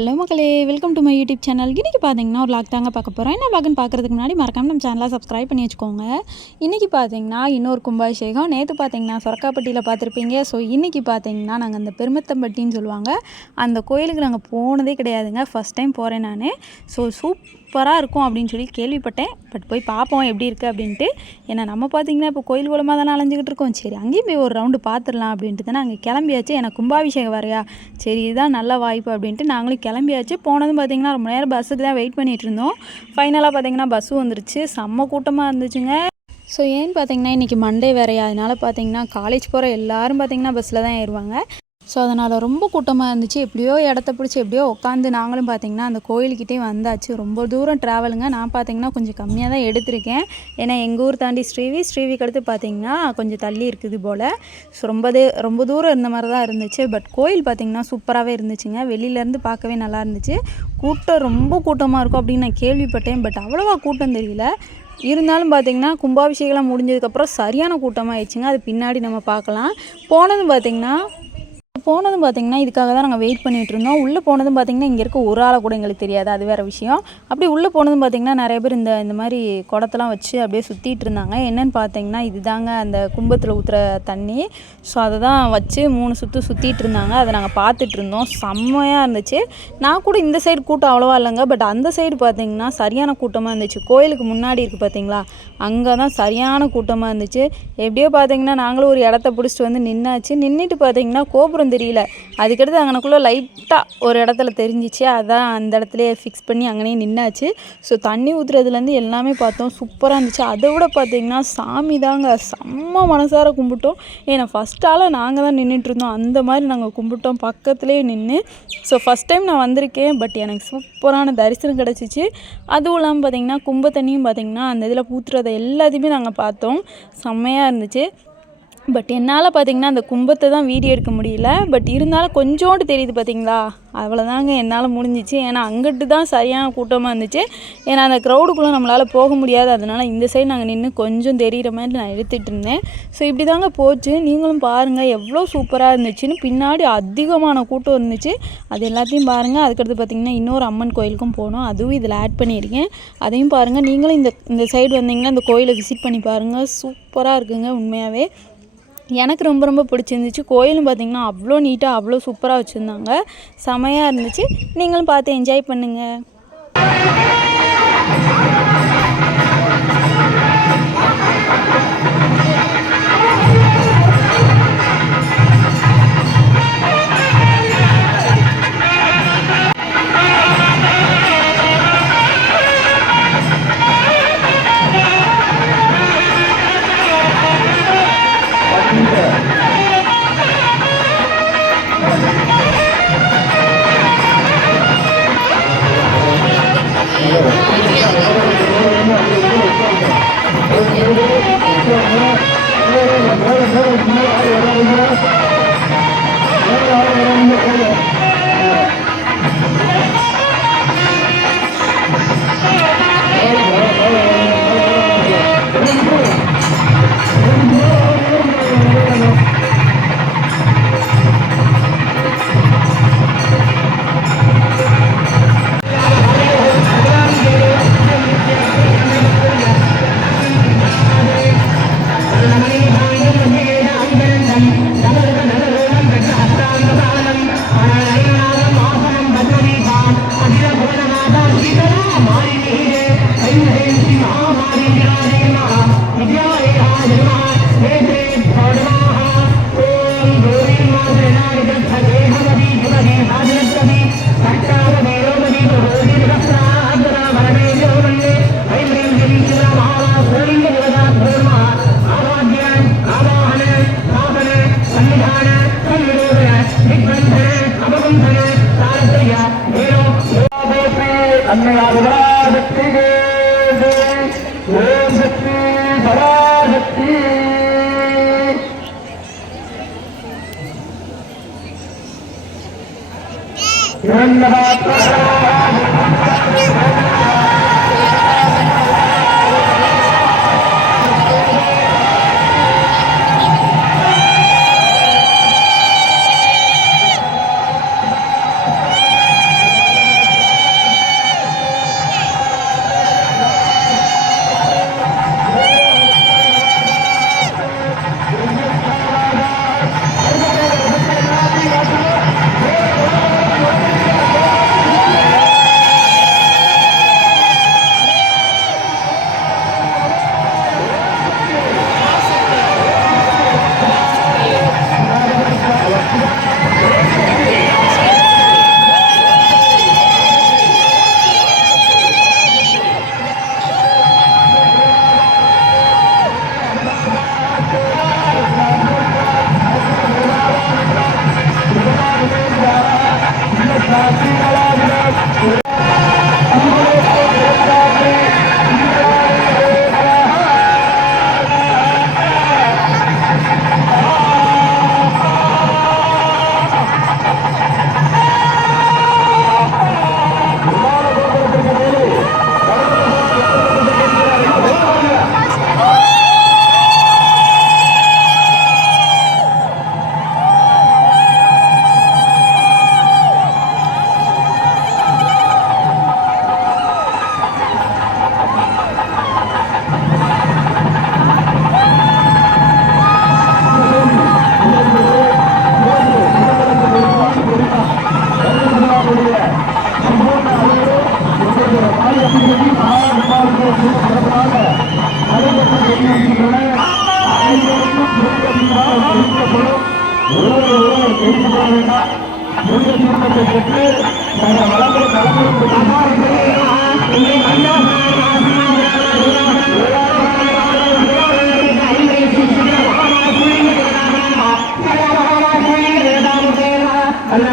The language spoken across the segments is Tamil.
ஹலோ மக்களே welcome to my YouTube channel இன்றைக்கி பார்த்தீங்கன்னா ஒரு லாக் தாங்க பார்க்க போகிறோம் என்ன லாக்னு பார்க்குறதுக்கு முன்னாடி மறக்காம நம்ம சேனலை சப்ஸ்கிரைப் பண்ணி வச்சுக்கோங்க. இன்றைக்கி பார்த்தீங்கன்னா இன்னொரு கும்பாபிஷேகம். நேற்று பார்த்தீங்கன்னா சொரக்காப்பட்டியில் பார்த்துருப்பீங்க. ஸோ இன்றைக்கி பார்த்தீங்கன்னா நாங்கள் அந்த பெருமத்தம்பட்டின்னு சொல்லுவாங்க. அந்த கோயிலுக்கு நாங்கள் போனதே கிடையாதுங்க. ஃபஸ்ட் டைம் போகிறேன் நான். ஸோ சூப்பராக இருக்கும் அப்படின்னு சொல்லி கேள்விப்பட்டேன். பட் போய் பார்ப்போம் எப்படி இருக்குது அப்படின்ட்டு. ஏன்னா நம்ம பார்த்தீங்கன்னா இப்போ கோயில் குளமாக தானே அலைஞ்சிக்கிட்டு இருக்கோம். சரி அங்கேயும் போய் ஒரு ரவுண்டு பார்த்துடலாம் அப்படின்ட்டு தான் நாங்கள் கிளம்பியாச்சு. எனக்கு கும்பாபிஷேகம் வரையா? சரி இதுதான் நல்ல வாய்ப்பு அப்படின்ட்டு நாங்களும் கிளம்பியாச்சு. போனதும் பார்த்தீங்கன்னா ரொம்ப நேரம் பஸ்ஸுக்கு தான் வெயிட் பண்ணிகிட்டு இருந்தோம். ஃபைனலாக பார்த்தீங்கன்னா பஸ்ஸு வந்துருச்சு. செம்ம கூட்டமாக இருந்துச்சுங்க. ஸோ ஏன்னு பார்த்தீங்கன்னா இன்றைக்கி மண்டே வேறையா. அதனால பார்த்தீங்கன்னா காலேஜ் போகிற எல்லாரும் பார்த்தீங்கன்னா பஸ்ஸில் தான் ஏறுவாங்க. ஸோ அதனால் ரொம்ப கூட்டமாக இருந்துச்சு. எப்படியோ இடத்த பிடிச்சி எப்படியோ உட்காந்து நாங்களும் பார்த்தீங்கன்னா அந்த கோயிலுக்கிட்டே வந்தாச்சு. ரொம்ப தூரம் ட்ராவலுங்க நான் பார்த்தீங்கன்னா கொஞ்சம் கம்மியாக தான் எடுத்திருக்கேன். ஏன்னா எங்கள் ஊர் தாண்டி ஸ்ரீவி ஸ்ரீவிக்கு அடுத்து பார்த்திங்கன்னா கொஞ்சம் தள்ளி இருக்குது போல். ஸோ ரொம்ப ரொம்ப தூரம் இருந்த மாதிரி தான் இருந்துச்சு. பட் கோயில் பார்த்திங்கன்னா சூப்பராகவே இருந்துச்சுங்க. வெளியிலேருந்து பார்க்கவே நல்லா இருந்துச்சு. கூட்டம் ரொம்ப கூட்டமாக இருக்கும் அப்படின்னு நான் கேள்விப்பட்டேன். பட் அவ்வளோவா கூட்டம் தெரியல. இருந்தாலும் பார்த்திங்கன்னா கும்பாபிஷேகம் முடிஞ்சதுக்கப்புறம் சரியான கூட்டமாக ஆயிடுச்சுங்க அது பின்னாடி நம்ம பார்க்கலாம் போனதும் பார்த்தீங்கன்னா போனதும் பார்த்தீங்கன்னா இதுக்காக தான் நாங்கள் வெயிட் பண்ணிகிட்டு இருந்தோம். உள்ளே போனதும் பார்த்தீங்கன்னா இங்கே இருக்க ஒரு ஆளை கூட எங்களுக்கு தெரியாது. அது வேறு விஷயம். அப்படி உள்ளே போனதும் பார்த்தீங்கன்னா நிறைய பேர் இந்த இந்த மாதிரி குடத்தெல்லாம் வச்சு அப்படியே சுற்றிட்டு இருந்தாங்க. என்னென்னு பார்த்தீங்கன்னா இதுதாங்க அந்த கும்பத்தில் ஊற்றுற தண்ணி. ஸோ அதை தான் வச்சு மூணு சுற்று சுற்றிட்டு இருந்தாங்க. அதை நாங்கள் பார்த்துட்டு இருந்தோம். செம்மையாக இருந்துச்சு. நான் கூட இந்த சைடு கூட்டம் அவ்வளோவா இல்லைங்க. பட் அந்த சைடு பார்த்தீங்கன்னா சரியான கூட்டமாக இருந்துச்சு. கோயிலுக்கு முன்னாடி இருக்குது பார்த்தீங்களா அங்கே தான் சரியான கூட்டமாக இருந்துச்சு. எப்படியோ பார்த்தீங்கன்னா நாங்களும் ஒரு இடத்த பிடிச்சிட்டு வந்து நின்னாச்சு. நின்றுட்டு பார்த்தீங்கன்னா கோபுரம் தெரியல. அதுக்கடுத்து அங்கனக்குள்ளே லைட்டாக ஒரு இடத்துல தெரிஞ்சிச்சு. அதான் அந்த இடத்துலையே ஃபிக்ஸ் பண்ணி அங்கனே நின்னாச்சு. ஸோ தண்ணி ஊற்றுறதுலேருந்து எல்லாமே பார்த்தோம். சூப்பராக இருந்துச்சு. அதை விட பார்த்திங்கன்னா சாமி தாங்க செம்ம மனசார கும்பிட்டோம். ஏன்னா ஃபஸ்ட்டால் நாங்கள் தான் நின்றுட்டு இருந்தோம் அந்த மாதிரி நாங்கள் கும்பிட்டோம். பக்கத்துலேயே நின்று ஸோ ஃபஸ்ட் டைம் நான் வந்திருக்கேன். பட் எனக்கு சூப்பரான தரிசனம் கிடச்சிச்சு. அதுவும் இல்லாமல் பார்த்தீங்கன்னா கும்ப தண்ணியும் பார்த்திங்கன்னா அந்த இதில் ஊற்றுறதை எல்லாத்தையுமே நாங்கள் பார்த்தோம். செம்மையாக இருந்துச்சு. பட் என்னால் பார்த்தீங்கன்னா அந்த கும்பத்தை தான் வீடியோ எடுக்க முடியல. பட் இருந்தாலும் கொஞ்சோண்டு தெரியுது பார்த்தீங்களா அவ்வளோதாங்க என்னால் முடிஞ்சிச்சு. ஏன்னா அங்கிட்டு தான் சரியான கூட்டமாக இருந்துச்சு. ஏன்னா அந்த க்ரௌடுக்குள்ளே நம்மளால் போக முடியாது. அதனால் இந்த சைடு நாங்கள் நின்று கொஞ்சம் தெரிகிற மாதிரி நான் எடுத்துகிட்டு இருந்தேன். ஸோ இப்படி தாங்க போச்சு. நீங்களும் பாருங்கள் எவ்வளோ சூப்பராக இருந்துச்சுன்னு. பின்னாடி அதிகமான கூட்டம் இருந்துச்சு. அது எல்லாத்தையும் பாருங்கள் அதுக்கடுத்து பார்த்திங்கன்னா இன்னொரு அம்மன் கோயிலுக்கும் போனோம். அதுவும் இதில் ஆட் பண்ணியிருக்கேன். அதையும் பாருங்கள் நீங்களும் இந்த இந்த சைடு வந்தீங்கன்னா இந்த கோயிலை விசிட் பண்ணி பாருங்கள் சூப்பராக இருக்குங்க உண்மையாகவே எனக்கு ரொம்ப ரொம்ப பிடிச்சிருந்துச்சு. கோயிலும் பார்த்திங்கன்னா அவ்வளோ நீட்டாக அவ்வளோ சூப்பராக வச்சுருந்தாங்க. செமையாக இருந்துச்சு. நீங்களும் பார்த்து என்ஜாய் பண்ணுங்கள் அன்னையாதிபராசக்தி எல்லா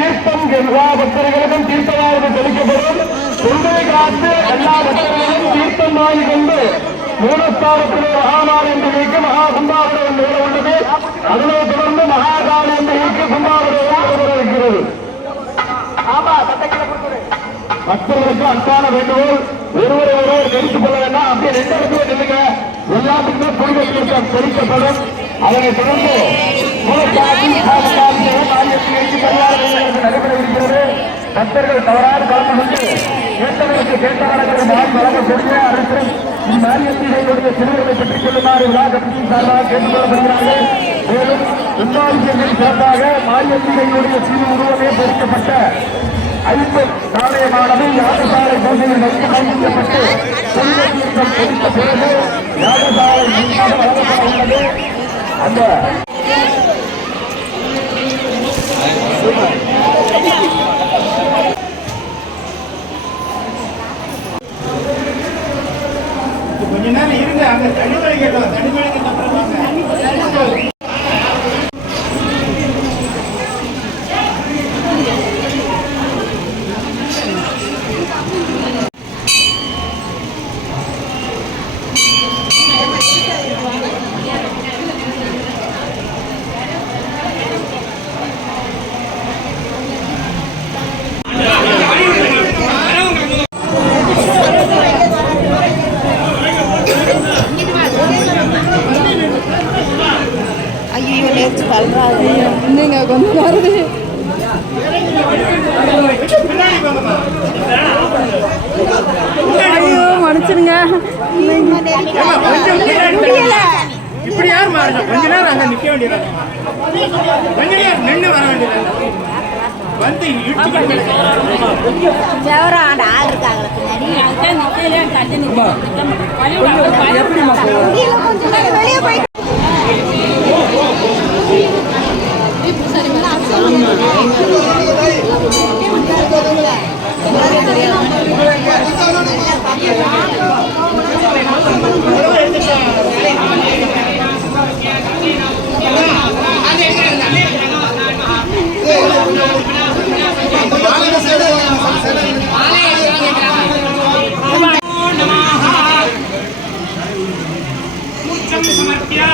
தீர்த்தம் எல்லா பக்தர்களுக்கும் தீர்த்தமாவது தெளிக்கப்படும் தொண்டை காத்து எல்லா பக்தர்களும் தீர்த்தம் வாங்கி கொண்டு மூலஸ்தானத்திலே மகாமாரி என்று நீக்க மகா கும்பாபிடம் நிகழ உள்ளது. அதனைத் தொடர்ந்து மகாகாலி என்று நீக்க கும்பாபிடம் இருக்கிறது பக்தர்களுக்கு அன்பான வேண்டுகோள். ஒருவரை ஒருவர் தெரிந்து கொள்ள வேண்டாம். அப்படியே ரெண்டு இடத்துல நில்லுங்க. எல்லாத்துக்குமே புரிதல் தீர்த்தம் தெளிக்கப்படும் அவரை தொடர்ந்து நடைபெறவிருக்கிறது. பக்தர்கள் தவறாது கலந்து கொண்டு கேட்டவர்களுக்கு கேட்டவர்களுக்கு நான் வழங்க அரசு இம்மாரியத்தினுடைய சிறுவர்களை பெற்றுக் கொள்ளுமாறு விழா கமிட்டியின் சார்பாக கேட்டுக் கொள்ளப்படுகிறார்கள் மேலும் சிறப்பாக மாரியத்தினுடைய சிறு உருவமே ஐந்து நாணயமானது யாகசாலை பூஜையில் வைத்து கொடுத்த பிறகு யாகசாலை முன்பாக வழங்கப்பட உள்ளது அந்த கொஞ்ச நேரம் இருங்க அங்க தனிமொழி கேட்டோம் தனிமொழிக்கு அப்புறம் வாங்க ஐயோ நேற்று தள்ளுறாரு என்னங்க கொஞ்சம் வருது ஐயோ மன்னிச்சிருங்க முடியல. இப்படி யார் மாறணும் கொஞ்ச நேரம் அங்க நிக்க வேண்டியது? கொஞ்ச நேரம் நின்று வர வேண்டியது? வந்து இடிச்சுக்கிட்டு समर्प्या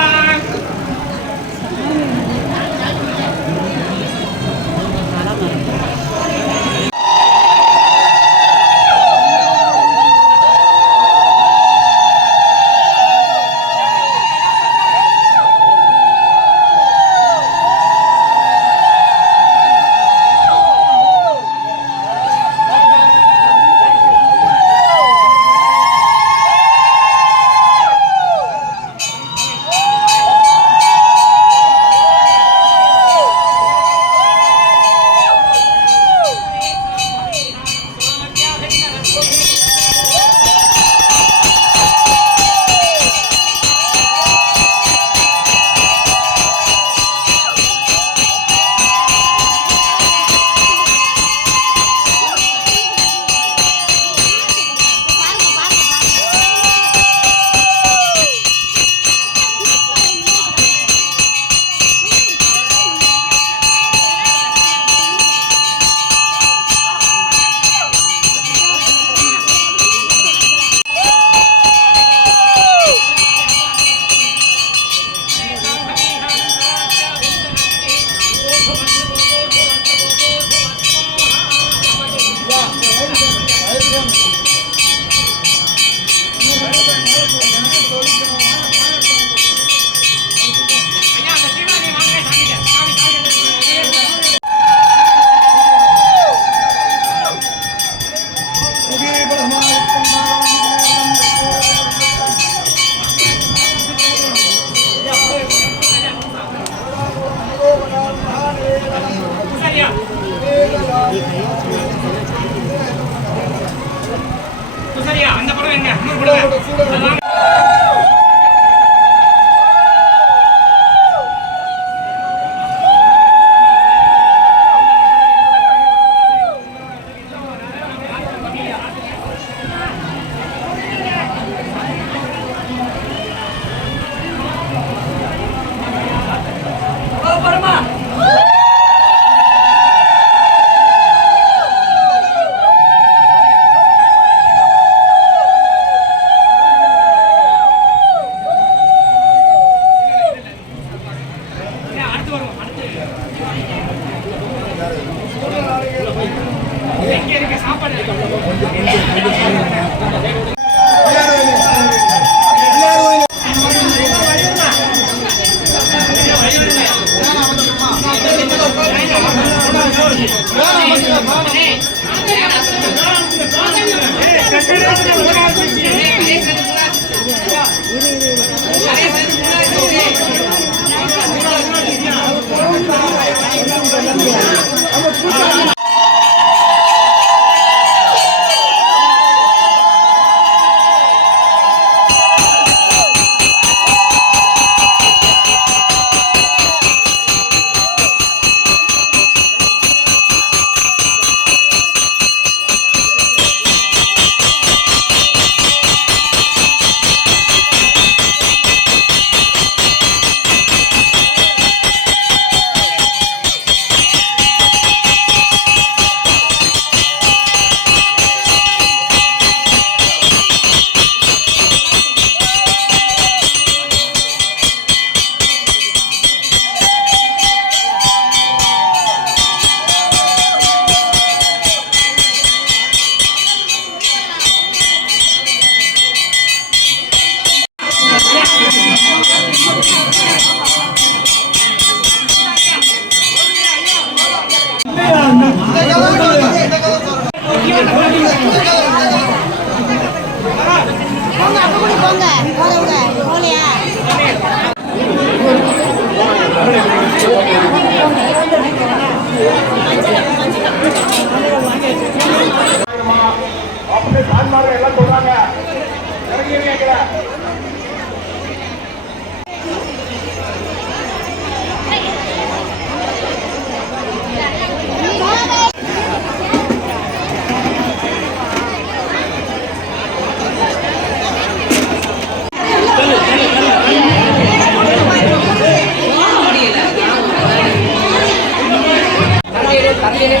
தரையிலே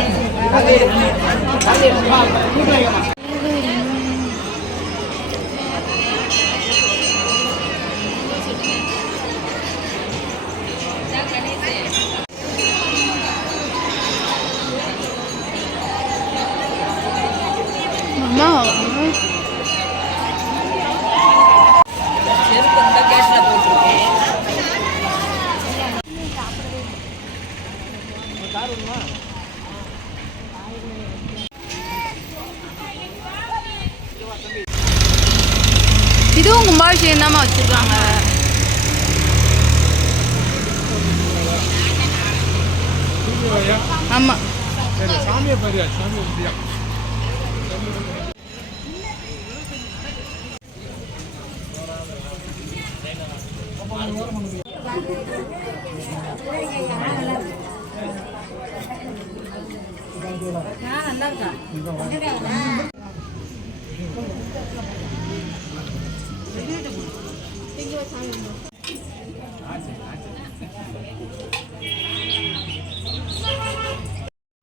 இதுவும் கும்பாபிஷேகம் தாம்மா வச்சுருக்காங்க? ஆமாம் சாமியை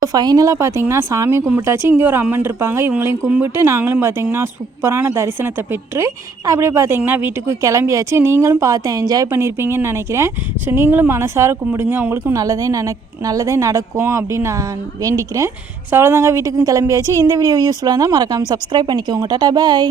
ஃபைனலாக பார்த்தீங்கன்னா சாமி கும்பிட்டாச்சு. இங்கே ஒரு அம்மன் இருப்பாங்க. இவங்களையும் கும்பிட்டு நாங்களும் பார்த்தீங்கன்னா சூப்பரான தரிசனத்தை பெற்று அப்படியே பார்த்தீங்கன்னா வீட்டுக்கு கிளம்பியாச்சு. நீங்களும் பார்த்து என்ஜாய் பண்ணியிருப்பீங்கன்னு நினைக்கிறேன். ஸோ நீங்களும் மனசார கும்பிடுங்க. உங்களுக்கும் நல்லதே நன நல்லதே நடக்கும் அப்படின்னு நான் வேண்டிக்கிறேன். ஸோ அவ்வளோதாங்க வீட்டுக்கும் கிளம்பியாச்சு. இந்த வீடியோ யூஸ்ஃபுல்லாக இருந்தால் மறக்காமல் சப்ஸ்கிரைப் பண்ணிக்கோங்க. டாட்டா பாய்